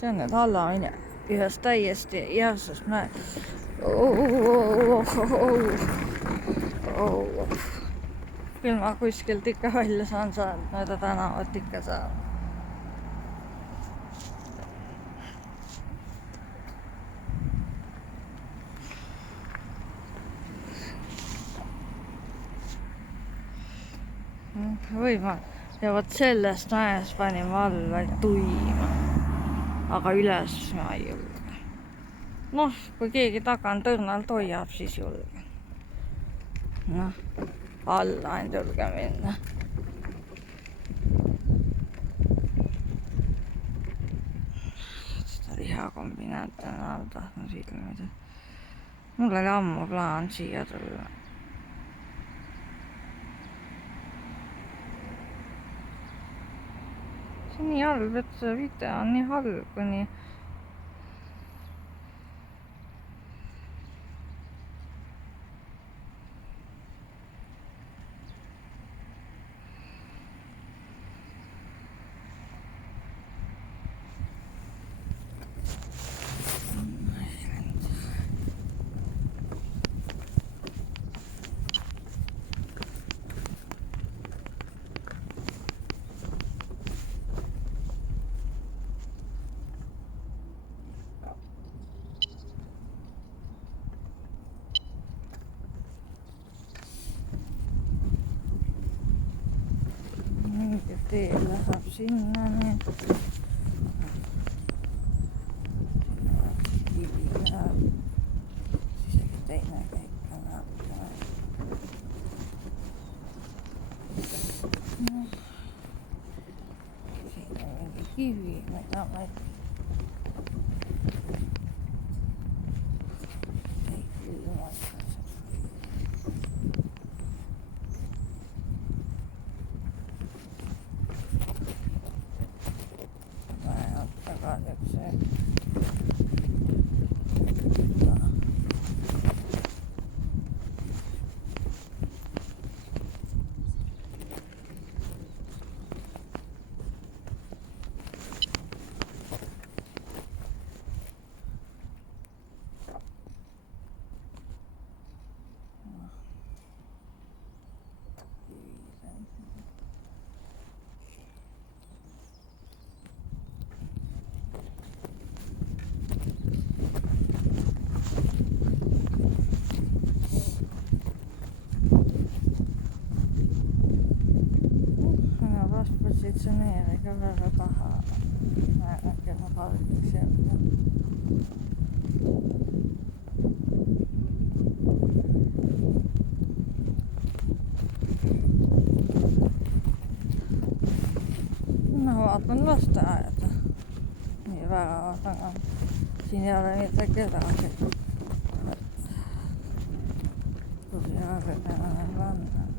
see on nüüd hallamine ühes täiesti järsust mäe. Küll ma kuskilt ikka välja saan saada, mööda tänavat ikka saab. Ja vot sellest mäes panime alla tuima, aga üles ma ei julge. Noh, kui keegi tagant õrnalt hoiab, siis julge. Noh, alla ainult julge minna. Seda lihakombinaat on all tahtnud ilmida. Mul oli ammu plaan siia tulla. See on nii halb, et see video on nii halb, kuni tee läheb sinna nüüd. Kivi läheb. Isegi teine käik läheb. Siin on mingi kivi, mida ma ei positsioneeriga väga taha. Ma äkki ma pargiks jälle. No vaatan lasteaeda. Nii väga vaatan. Siin ei ole mitte kedagi. Kui arvega on panna.